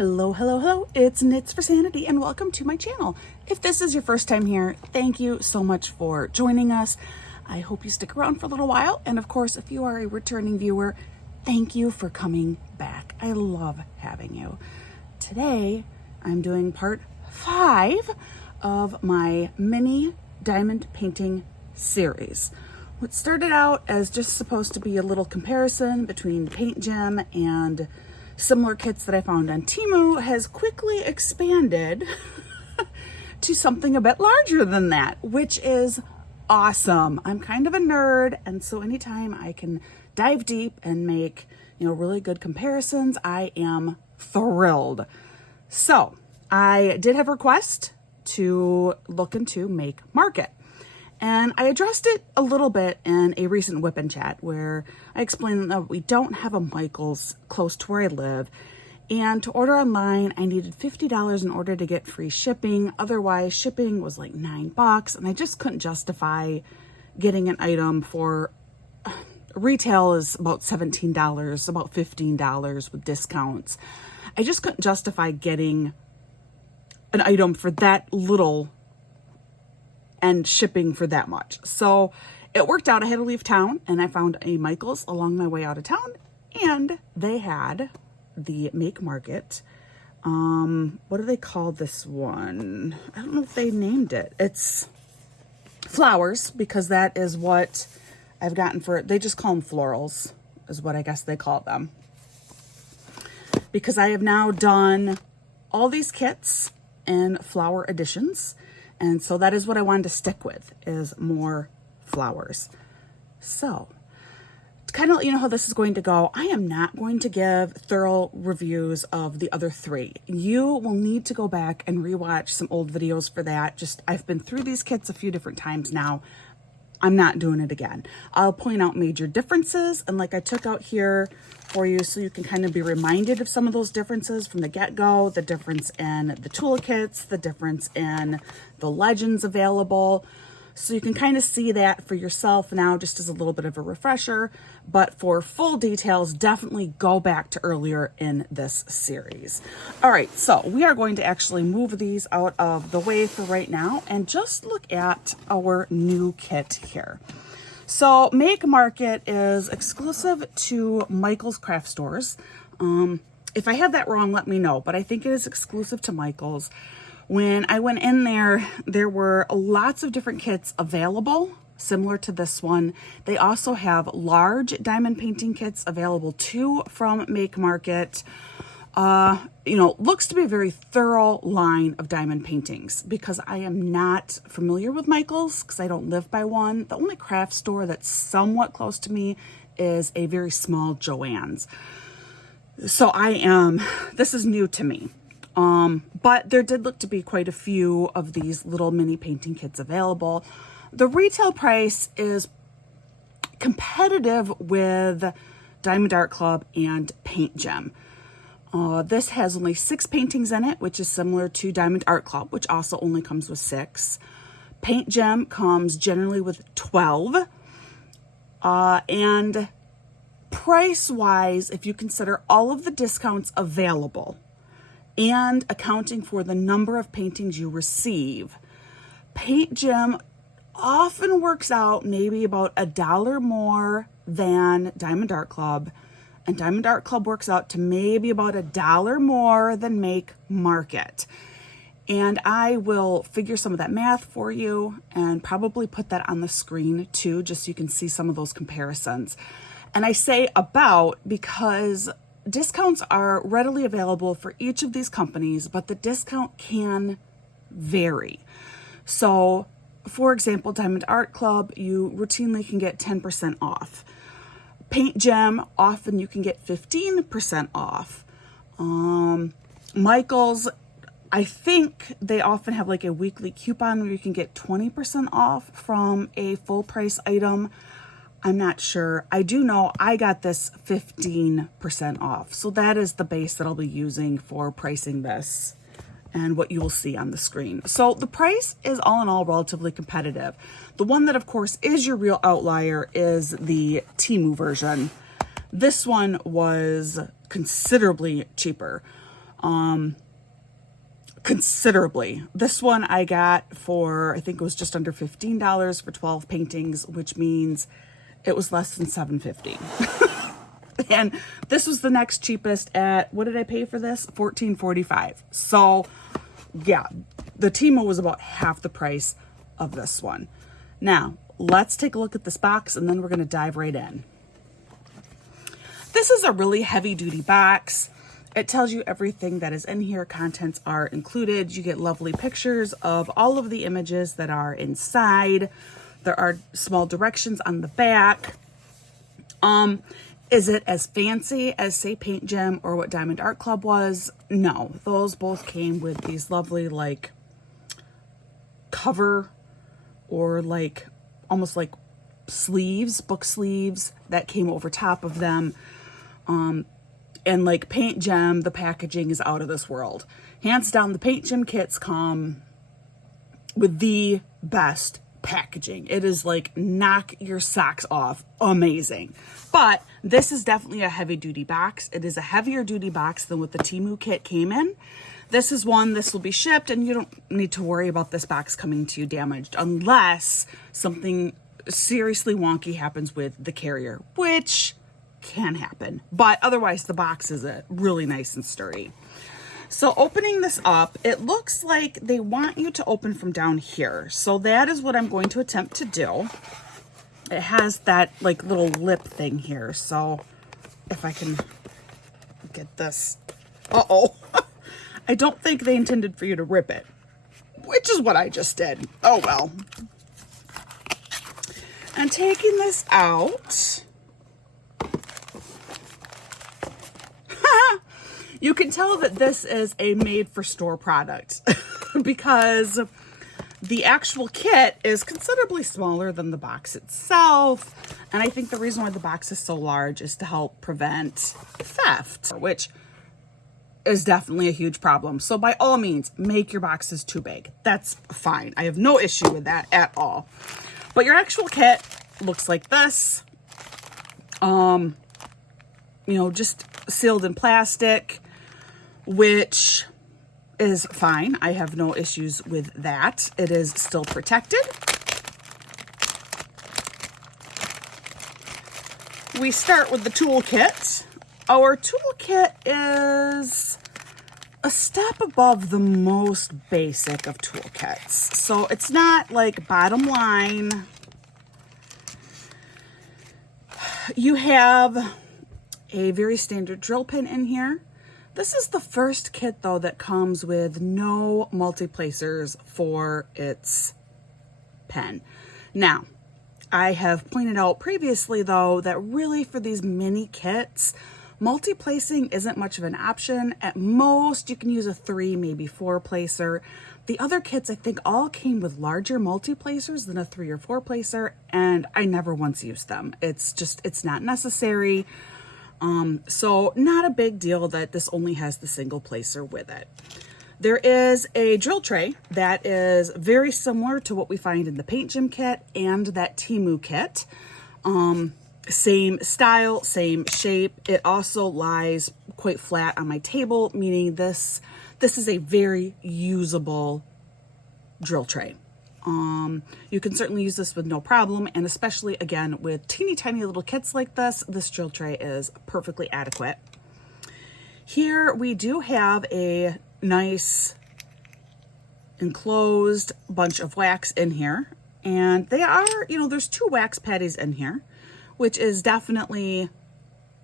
Hello, hello, hello. It's Knits for Sanity and welcome to my channel. If this is your first time here, thank you so much for joining us. I hope you stick around for a little while. And of course, if you are a returning viewer, thank you for coming back. I love having you. Today, I'm doing part 5 of my mini diamond painting series. What started out as just supposed to be a little comparison between PAINTGEM and similar kits that I found on TEMU has quickly expanded to something a bit larger than that, which is awesome. I'm kind of a nerd, and so anytime I can dive deep and make, really good comparisons, I am thrilled. So I did have a request to look into Make Market. And I addressed it a little bit in a recent Whip and Chat where I explained that we don't have a Michael's close to where I live. And to order online, I needed $50 in order to get free shipping. Otherwise, shipping was like $9, and I just couldn't justify getting an item for retail is about $17, about $15 with discounts. I just couldn't justify getting an item for that little and shipping for that much. So it worked out. I had to leave town and I found a Michael's along my way out of town, and they had the Make Market. What do they call this one? I don't know if they named it. It's flowers, because that is what I've gotten for it. They just call them florals is what I guess they call them. Because I have now done all these kits in flower editions. And so that is what I wanted to stick with, is more flowers. So to kind of let you know how this is going to go, I am not going to give thorough reviews of the other 3. You will need to go back and rewatch some old videos for that. I've been through these kits a few different times now. I'm not doing it again. I'll point out major differences, and like I took out here for you so you can kind of be reminded of some of those differences from the get-go, the difference in the toolkits, the difference in the legends available. So you can kind of see that for yourself now, just as a little bit of a refresher. But for full details, definitely go back to earlier in this series. All right, so we are going to actually move these out of the way for right now and just look at our new kit here. So Make Market is exclusive to Michael's craft stores. If I have that wrong, let me know, but I think it is exclusive to Michael's. When I went in there, there were lots of different kits available, similar to this one. They also have large diamond painting kits available too from Make Market. Looks to be a very thorough line of diamond paintings. Because I am not familiar with Michael's, because I don't live by one. The only craft store that's somewhat close to me is a very small Joann's. So this is new to me. But there did look to be quite a few of these little mini painting kits available. The retail price is competitive with Diamond Art Club and PAINTGEM. This has only 6 paintings in it, which is similar to Diamond Art Club, which also only comes with 6. PAINTGEM comes generally with 12. And price-wise, if you consider all of the discounts available and accounting for the number of paintings you receive, PAINTGEM often works out maybe about $1 more than Diamond Art Club, and Diamond Art Club works out to maybe about $1 more than Make Market. And I will figure some of that math for you and probably put that on the screen too, just so you can see some of those comparisons. And I say about because discounts are readily available for each of these companies, but the discount can vary. So, for example, Diamond Art Club, you routinely can get 10% off. PAINTGEM, often you can get 15% off. Michael's, I think they often have like a weekly coupon where you can get 20% off from a full price item. I'm not sure. I do know I got this 15% off. So that is the base that I'll be using for pricing this and what you will see on the screen. So the price is all in all relatively competitive. The one that of course is your real outlier is the TEMU version. This one was considerably cheaper. considerably. This one I got for, I think it was just under $15 for 12 paintings, which means it was less than $7.50. And this was the next cheapest at, what did I pay for this? $14.45. So yeah, the TEMU was about half the price of this one. Now, let's take a look at this box and then we're going to dive right in. This is a really heavy duty box. It tells you everything that is in here. Contents are included. You get lovely pictures of all of the images that are inside. There are small directions on the back. Is it as fancy as, say, PAINTGEM or what Diamond Art Club was? No, those both came with these lovely, like, cover or, like, almost like sleeves, book sleeves that came over top of them. And like PAINTGEM, the packaging is out of this world. Hands down, the PAINTGEM kits come with the best packaging. It is like knock your socks off. Amazing. But this is definitely a heavy duty box. It is a heavier duty box than what the TEMU kit came in. This is one, this will be shipped and you don't need to worry about this box coming to you damaged unless something seriously wonky happens with the carrier, which can happen, but otherwise the box is really nice and sturdy. So opening this up, it looks like they want you to open from down here. So that is what I'm going to attempt to do. It has that like little lip thing here. So if I can get this, uh-oh, I don't think they intended for you to rip it, which is what I just did. Oh well. And taking this out, you can tell that this is a made-for-store product because the actual kit is considerably smaller than the box itself. And I think the reason why the box is so large is to help prevent theft, which is definitely a huge problem. So by all means, make your boxes too big. That's fine. I have no issue with that at all. But your actual kit looks like this. You know, just sealed in plastic, which is fine. I have no issues with that. It is still protected. We start with the toolkit. Our toolkit is a step above the most basic of toolkits. So it's not like bottom line. You have a very standard drill pin in here. This is the first kit though that comes with no multi-placers for its pen. Now, I have pointed out previously though that really for these mini kits, multi-placing isn't much of an option. At most, you can use a 3, maybe 4 placer. The other kits I think all came with larger multi-placers than a 3 or 4 placer, and I never once used them. It's not necessary. So not a big deal that this only has the single placer with it. There is a drill tray that is very similar to what we find in the PAINTGEM kit and that TEMU kit. Same style, same shape. It also lies quite flat on my table, meaning this is a very usable drill tray. You can certainly use this with no problem, and especially again with teeny tiny little kits like this drill tray is perfectly adequate. Here we do have a nice enclosed bunch of wax in here, and they are, you know, there's 2 wax patties in here, which is definitely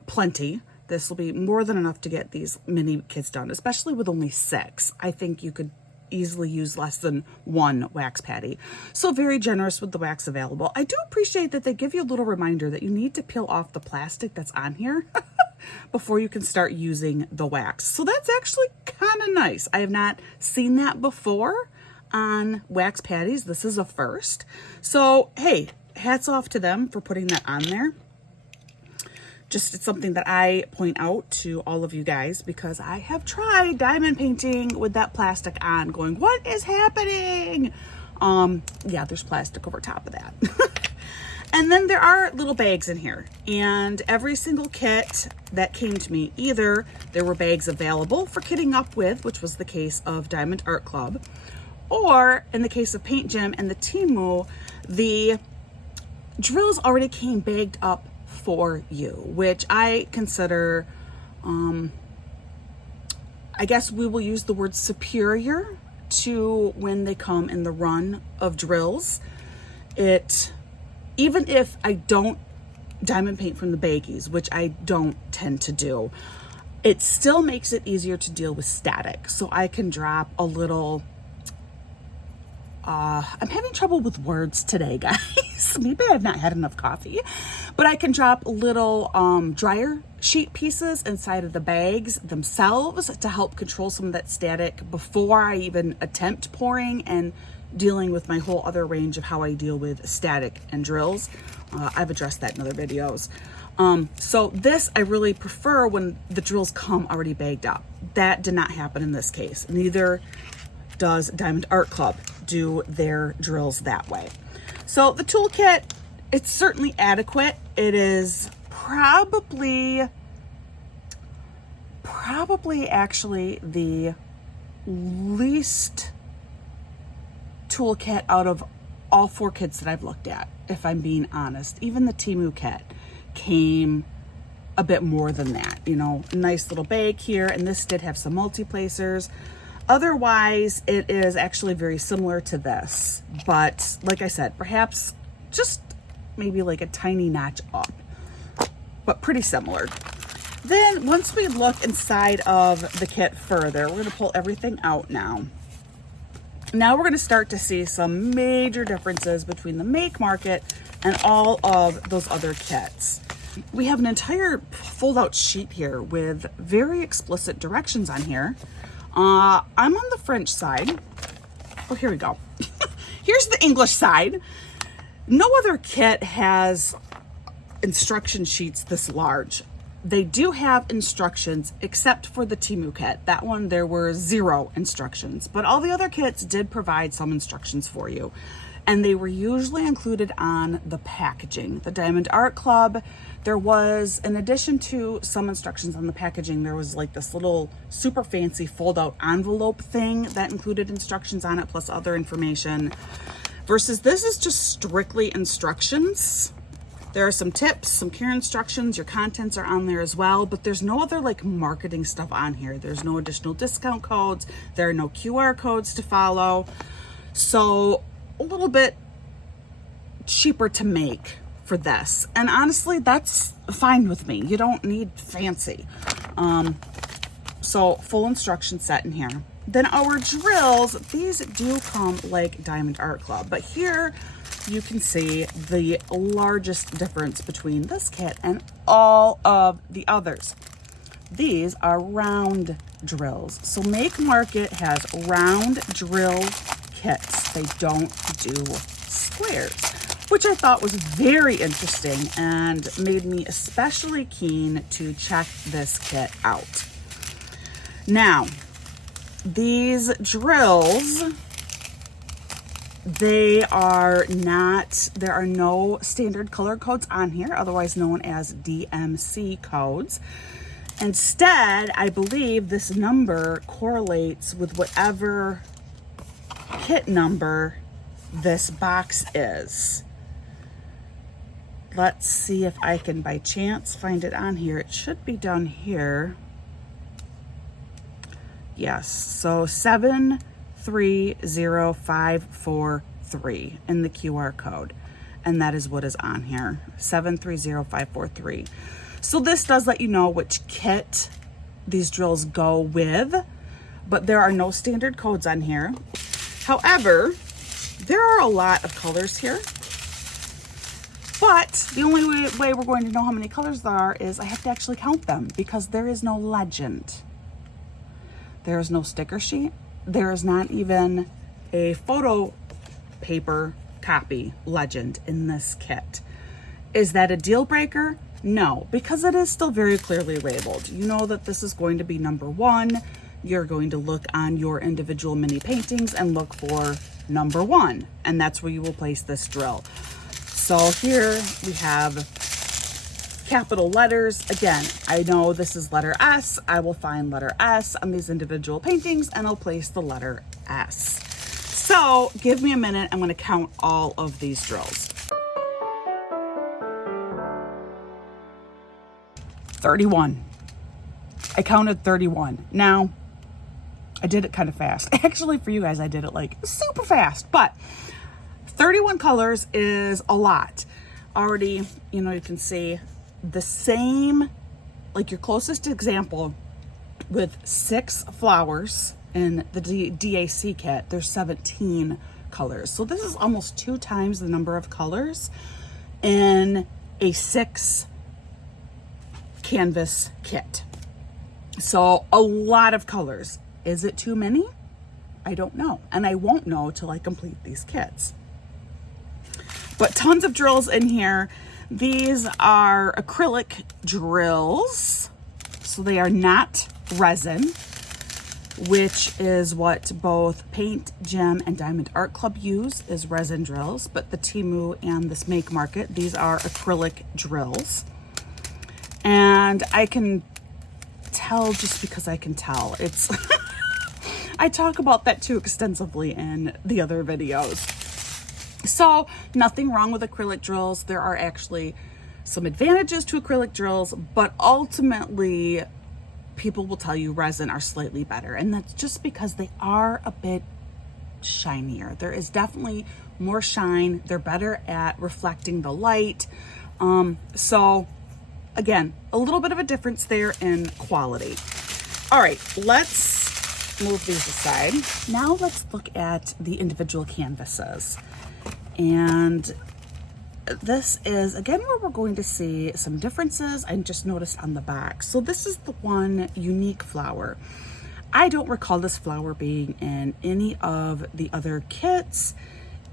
plenty. This will be more than enough to get these mini kits done, especially with only 6. I think you could easily use less than 1 wax patty. So very generous with the wax available. I do appreciate that they give you a little reminder that you need to peel off the plastic that's on here before you can start using the wax. So that's actually kind of nice. I have not seen that before on wax patties. This is a first. So hey, hats off to them for putting that on there. Just it's something that I point out to all of you guys because I have tried diamond painting with that plastic on, going, what is happening? Yeah, there's plastic over top of that. And then there are little bags in here, and every single kit that came to me, either there were bags available for kitting up with, which was the case of Diamond Art Club, or in the case of PAINTGEM and the TEMU, the drills already came bagged up for you, which I consider, I guess we will use the word superior to when they come in the run of drills. Even if I don't diamond paint from the baggies, which I don't tend to do, it still makes it easier to deal with static. So I can drop a little, I'm having trouble with words today, guys. Maybe I've not had enough coffee, but I can drop little dryer sheet pieces inside of the bags themselves to help control some of that static before I even attempt pouring and dealing with my whole other range of how I deal with static and drills. I've addressed that in other videos. So this I really prefer when the drills come already bagged up. That did not happen in this case. Neither does Diamond Art Club do their drills that way. So the toolkit, it's certainly adequate. It is probably actually the least toolkit out of all 4 kits that I've looked at, if I'm being honest. Even the TEMU kit came a bit more than that, you know, nice little bag here, and this did have some multi-placers. Otherwise, it is actually very similar to this, but like I said, perhaps just maybe like a tiny notch up, but pretty similar. Then once we look inside of the kit further, we're gonna pull everything out now. Now we're gonna start to see some major differences between the make market and all of those other kits. We have an entire fold-out sheet here with very explicit directions on here. I'm on the French side. Oh, here we go. Here's the English side. No other kit has instruction sheets this large. They do have instructions except for the TEMU kit. That one, there were 0 instructions, but all the other kits did provide some instructions for you. And they were usually included on the packaging. The Diamond Art Club, there was, in addition to some instructions on the packaging, there was like this little super fancy fold-out envelope thing that included instructions on it plus other information. Versus this is just strictly instructions. There are some tips, some care instructions, your contents are on there as well, but there's no other like marketing stuff on here. There's no additional discount codes. There are no QR codes to follow. So a little bit cheaper to make for this. And honestly, that's fine with me. You don't need fancy. So full instruction set in here. Then our drills, these do come like Diamond Art Club, but here you can see the largest difference between this kit and all of the others. These are round drills. So Make Market has round drill kits. They don't do squares, which I thought was very interesting and made me especially keen to check this kit out. Now, these drills, there are no standard color codes on here, otherwise known as DMC codes. Instead, I believe this number correlates with whatever kit number this box is. Let's see if I can by chance find it on here. It should be down here. Yes, so 730543 in the QR code. And that is what is on here, 730543. So this does let you know which kit these drills go with, but there are no standard codes on here. However, there are a lot of colors here, but the only way we're going to know how many colors there are is I have to actually count them because there is no legend. There is no sticker sheet. There is not even a photo paper copy legend in this kit. Is that a deal breaker? No, because it is still very clearly labeled. You know that this is going to be number 1. You're going to look on your individual mini paintings and look for number 1, and that's where you will place this drill. So here we have capital letters. Again, I know this is letter S. I will find letter S on these individual paintings and I'll place the letter S. So give me a minute. I'm going to count all of these drills. 31. I counted 31. Now, I did it kind of fast. Actually, for you guys, I did it like super fast, but 31 colors is a lot. Already, you know, you can see the same, like your closest example with 6 flowers in the DAC kit, there's 17 colors. So this is almost 2 times the number of colors in a 6 canvas kit. So a lot of colors. Is it too many? I don't know. And I won't know till I complete these kits. But tons of drills in here. These are acrylic drills. So they are not resin, which is what both PAINTGEM and Diamond Art Club use, is resin drills. But the TEMU and this Make Market, these are acrylic drills. And I can tell just because I can tell. It's I talk about that too extensively in the other videos. So nothing wrong with acrylic drills. There are actually some advantages to acrylic drills, but ultimately people will tell you resin are slightly better. And that's just because they are a bit shinier. There is definitely more shine. They're better at reflecting the light. So again, a little bit of a difference there in quality. All right, let's move these aside. Now let's look at the individual canvases. And this is, again, where we're going to see some differences I just noticed on the back. So this is the one unique flower. I don't recall this flower being in any of the other kits.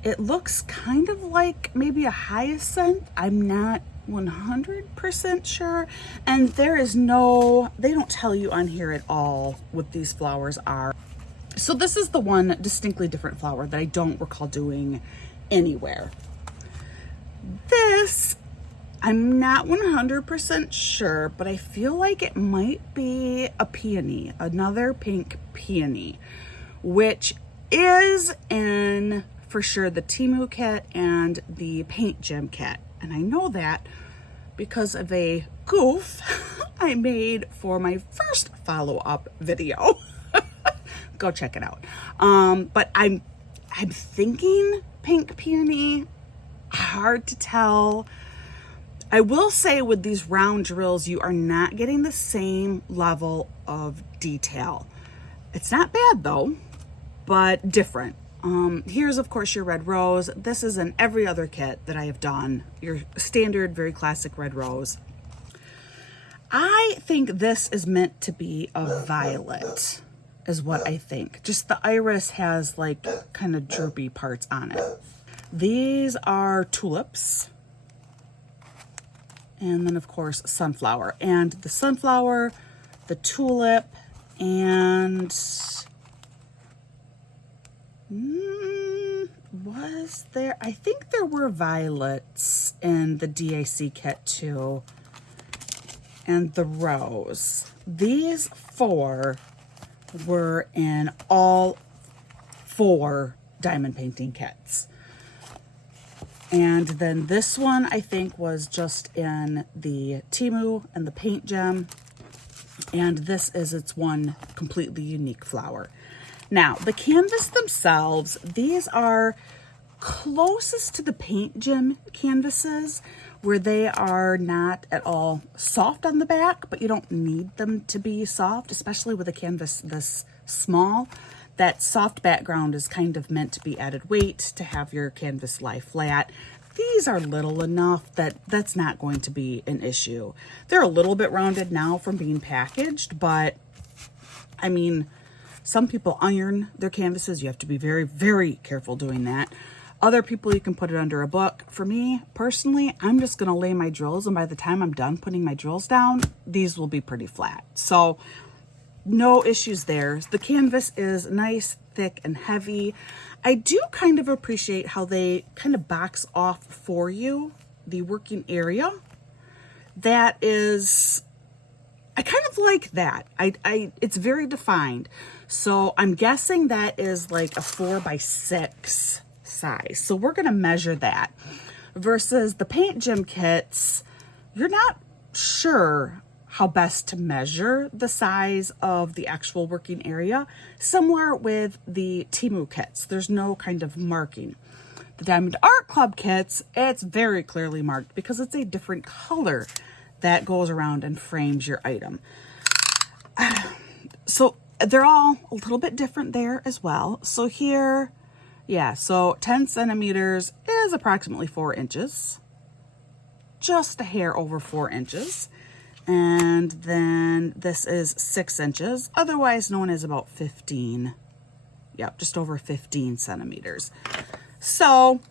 It looks kind of like maybe a hyacinth. I'm not 100% sure. And there is no, they don't tell you on here at all what these flowers are. So this is the one distinctly different flower that I don't recall doing anywhere. This, I'm not 100% sure, but I feel like it might be a peony, another pink peony, which is in, for sure, the TEMU kit and the PAINTGEM kit. And I know that because of a goof I made for my first follow-up video. Go check it out. But I'm thinking pink peony. Hard to tell. I will say with these round drills, you are not getting the same level of detail. It's not bad though, but different. Here's of course your red rose. This is in every other kit that I have done. Your standard, very classic red rose. I think this is meant to be a violet, is what I think. Just the iris has like kind of droopy parts on it. These are tulips. And then of course, sunflower. And the sunflower, the tulip, and was there, I think there were violets in the DAC kit too. And the rose. These 4 were in all 4 diamond painting kits. And then this one, I think, was just in the TEMU and the PAINTGEM. And this is its one completely unique flower. Now, the canvas themselves, these are closest to the PAINTGEM canvases, where they are not at all soft on the back, but you don't need them to be soft, especially with a canvas this small. That soft background is kind of meant to be added weight to have your canvas lie flat. These are little enough that that's not going to be an issue. They're a little bit rounded now from being packaged, but I mean, some people iron their canvases. You have to be very, very careful doing that. Other people, you can put it under a book. For me, personally, I'm just gonna lay my drills, and by the time I'm done putting my drills down, these will be pretty flat. So no issues there. The canvas is nice, thick, and heavy. I do kind of appreciate how they kind of box off for you the working area. That is, I kind of like that. It's very defined. So I'm guessing that is like a 4x6 size. So we're going to measure that versus the PAINTGEM kits. You're not sure how best to measure the size of the actual working area. Similar with the TEMU kits, there's no kind of marking. The Diamond Art Club kits, it's very clearly marked because it's a different color that goes around and frames your item. So they're all a little bit different there as well. So here, yeah, so 10 centimeters is approximately 4 inches. Just a hair over 4 inches. And then this is 6 inches, otherwise known as about 15. Yep, just over 15 centimeters. So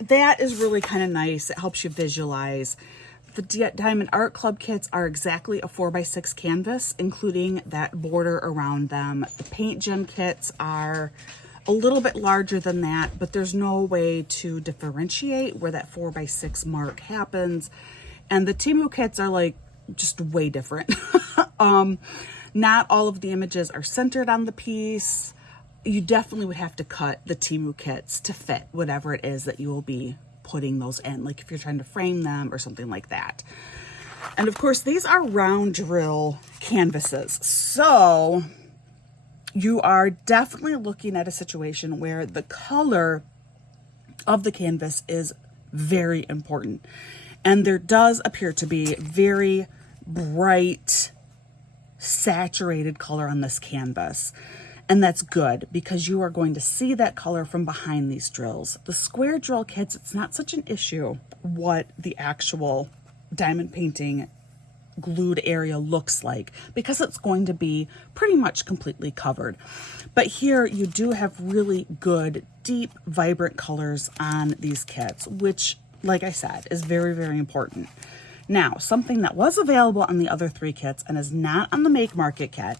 that is really kind of nice. It helps you visualize. The Diamond Art Club kits are exactly a 4x6 canvas, including that border around them. The PAINTGEM kits are a little bit larger than that, but there's no way to differentiate where that 4x6 mark happens. And the TEMU kits are like just way different. Not all of the images are centered on the piece. You definitely would have to cut the TEMU kits to fit whatever it is that you will be putting those in, like if you're trying to frame them or something like that. And of course, these are round drill canvases. So you are definitely looking at a situation where the color of the canvas is very important. And there does appear to be very bright, saturated color on this canvas. And that's good because you are going to see that color from behind these drills. The square drill kits, it's not such an issue what the actual diamond painting glued area looks like because it's going to be pretty much completely covered. But here you do have really good, deep, vibrant colors on these kits, which, like I said, is very, very important. Now, something that was available on the other 3 kits and is not on the Make Market kit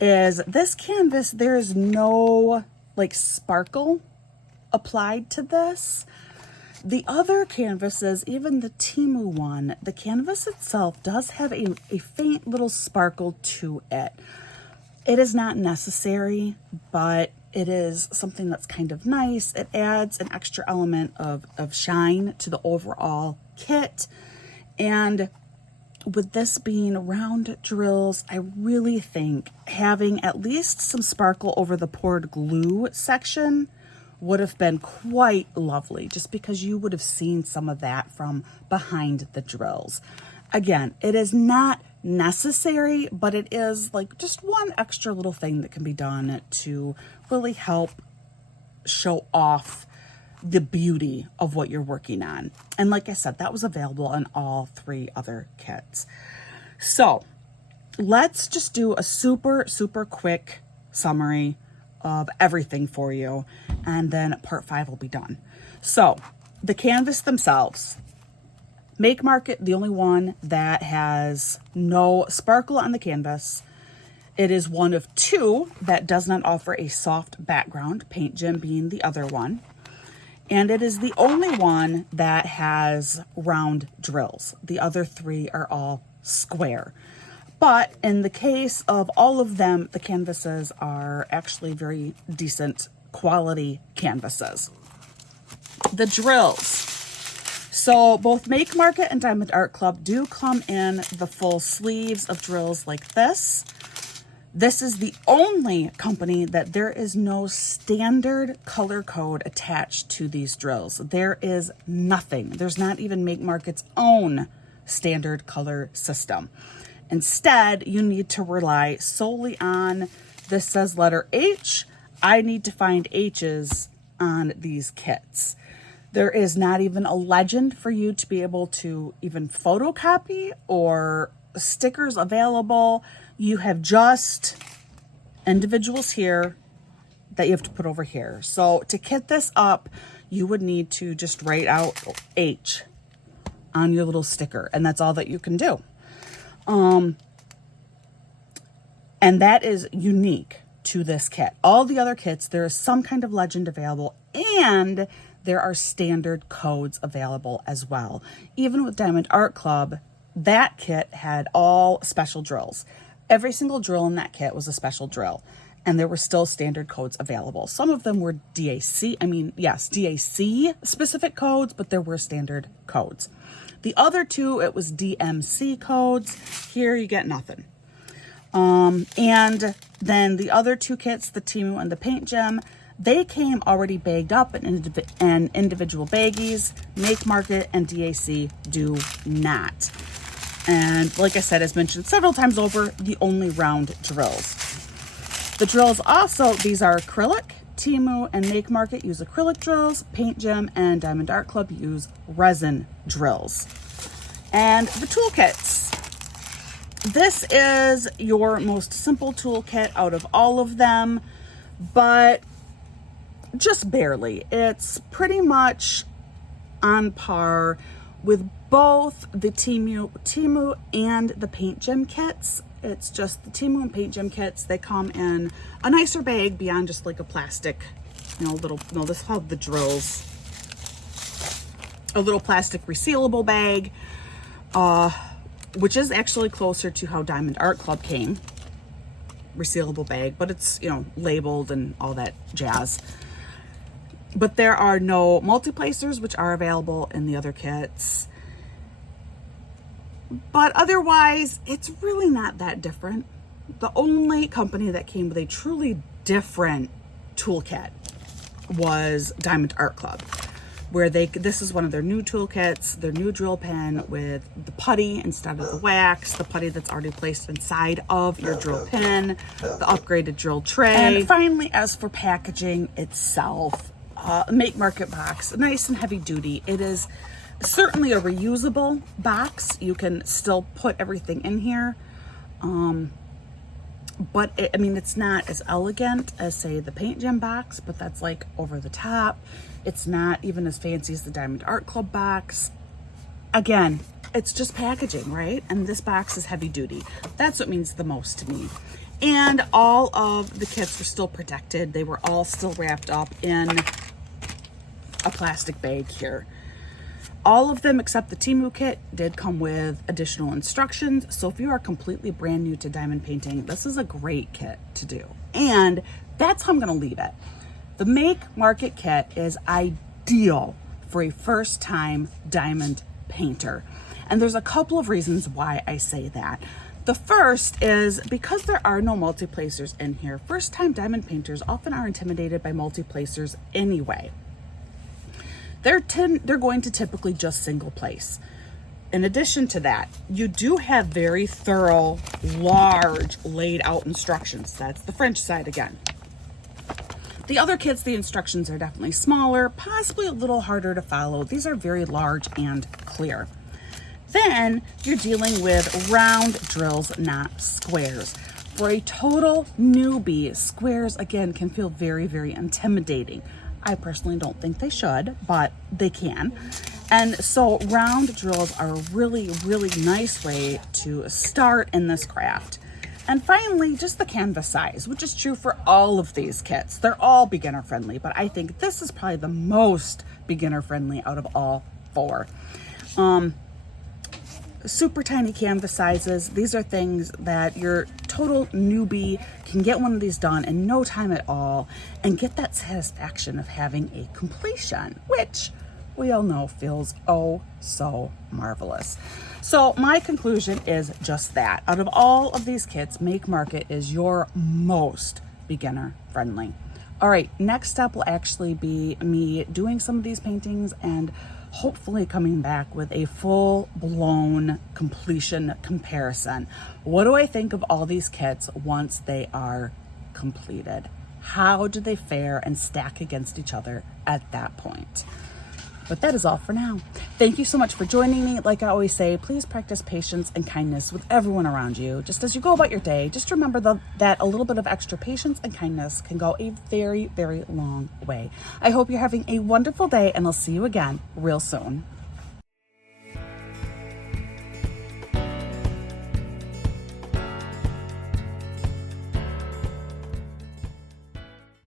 is this canvas. There is no like sparkle applied to this. The other canvases, even the TEMU one, the canvas itself does have a faint little sparkle to it. It is not necessary, but it is something that's kind of nice. It adds an extra element of shine to the overall kit. And with this being round drills, I really think having at least some sparkle over the poured glue section would have been quite lovely, just because you would have seen some of that from behind the drills. Again, it is not necessary, but it is like just one extra little thing that can be done to really help show off the beauty of what you're working on. And like I said, that was available in all 3 other kits. So let's just do a super quick summary of everything for you, and then part 5 will be done. So the canvas themselves, Make Market, the only one that has no sparkle on the canvas. It is one of 2 that does not offer a soft background, PAINTGEM being the other one. And it is the only one that has round drills. The other 3 are all square. But in the case of all of them, the canvases are actually very decent quality canvases. The drills. So both Make Market and Diamond Art Club do come in the full sleeves of drills like this. This is the only company that there is no standard color code attached to these drills. There is nothing. There's not even Make Market's own standard color system. Instead, you need to rely solely on, this says letter H. I need to find H's on these kits. There is not even a legend for you to be able to even photocopy or stickers available. You have just individuals here that you have to put over here. So to kit this up, you would need to just write out H on your little sticker, and that's all that you can do. And that is unique to this kit. All the other kits, there is some kind of legend available, and there are standard codes available as well. Even with Diamond Art Club, that kit had all special drills. Every single drill in that kit was a special drill, and there were still standard codes available. Some of them were DAC specific codes, but there were standard codes. The other two, it was DMC codes. Here you get nothing. And then the other two kits, the TEMU and the PAINTGEM, they came already bagged up in individual baggies. Make Market and DAC do not. And like I said, as mentioned several times over, the only round drills. The drills also, these are acrylic. TEMU and Make Market use acrylic drills. PAINTGEM and Diamond Art Club use resin drills. And the toolkits. This is your most simple toolkit out of all of them, but just barely. It's pretty much on par with both the TEMU and the PAINTGEM kits. It's just the TEMU and PAINTGEM kits, they come in a nicer bag beyond just like a plastic, this is how the drills, a little plastic resealable bag, which is actually closer to how Diamond Art Club came. Resealable bag, but it's, labeled and all that jazz. But there are no multi-placers, which are available in the other kits. But otherwise, it's really not that different. The only company that came with a truly different toolkit was Diamond Art Club, where this is one of their new toolkits, their new drill pen with the putty instead of the wax, the putty that's already placed inside of your drill pin, the upgraded drill tray. And finally, as for packaging itself, Make Market box, nice and heavy duty. It is certainly a reusable box. You can still put everything in here. But it's not as elegant as, say, the PAINTGEM box, but that's like over the top. It's not even as fancy as the Diamond Art Club box. Again, it's just packaging, right? And this box is heavy duty. That's what means the most to me. And all of the kits were still protected. They were all still wrapped up in a plastic bag here. All of them except the TEMU kit did come with additional instructions. So if you are completely brand new to diamond painting, this is a great kit to do. And that's how I'm going to leave it. The Make Market kit is ideal for a first-time diamond painter. And there's a couple of reasons why I say that. The first is because there are no multi-placers in here, first-time diamond painters often are intimidated by multi-placers anyway. They're going to typically just single place. In addition to that, you do have very thorough, large, laid out instructions. That's the French side again. The other kits, the instructions are definitely smaller, possibly a little harder to follow. These are very large and clear. Then you're dealing with round drills, not squares. For a total newbie, squares, again, can feel very, very intimidating. I personally don't think they should, but they can. And so round drills are a really, really nice way to start in this craft. And finally, just the canvas size, which is true for all of these kits. They're all beginner friendly, but I think this is probably the most beginner friendly out of all four. Super tiny canvas sizes. These are things that your total newbie can get one of these done in no time at all and get that satisfaction of having a completion, which we all know feels oh so marvelous. So my conclusion is just that. Out of all of these kits, Make Market is your most beginner friendly. All right, next step will actually be me doing some of these paintings and hopefully coming back with a full-blown completion comparison. What do I think of all these kits once they are completed? How do they fare and stack against each other at that point? But that is all for now. Thank you so much for joining me. Like I always say, please practice patience and kindness with everyone around you. Just as you go about your day, just remember that a little bit of extra patience and kindness can go a very, very long way. I hope you're having a wonderful day, and I'll see you again real soon.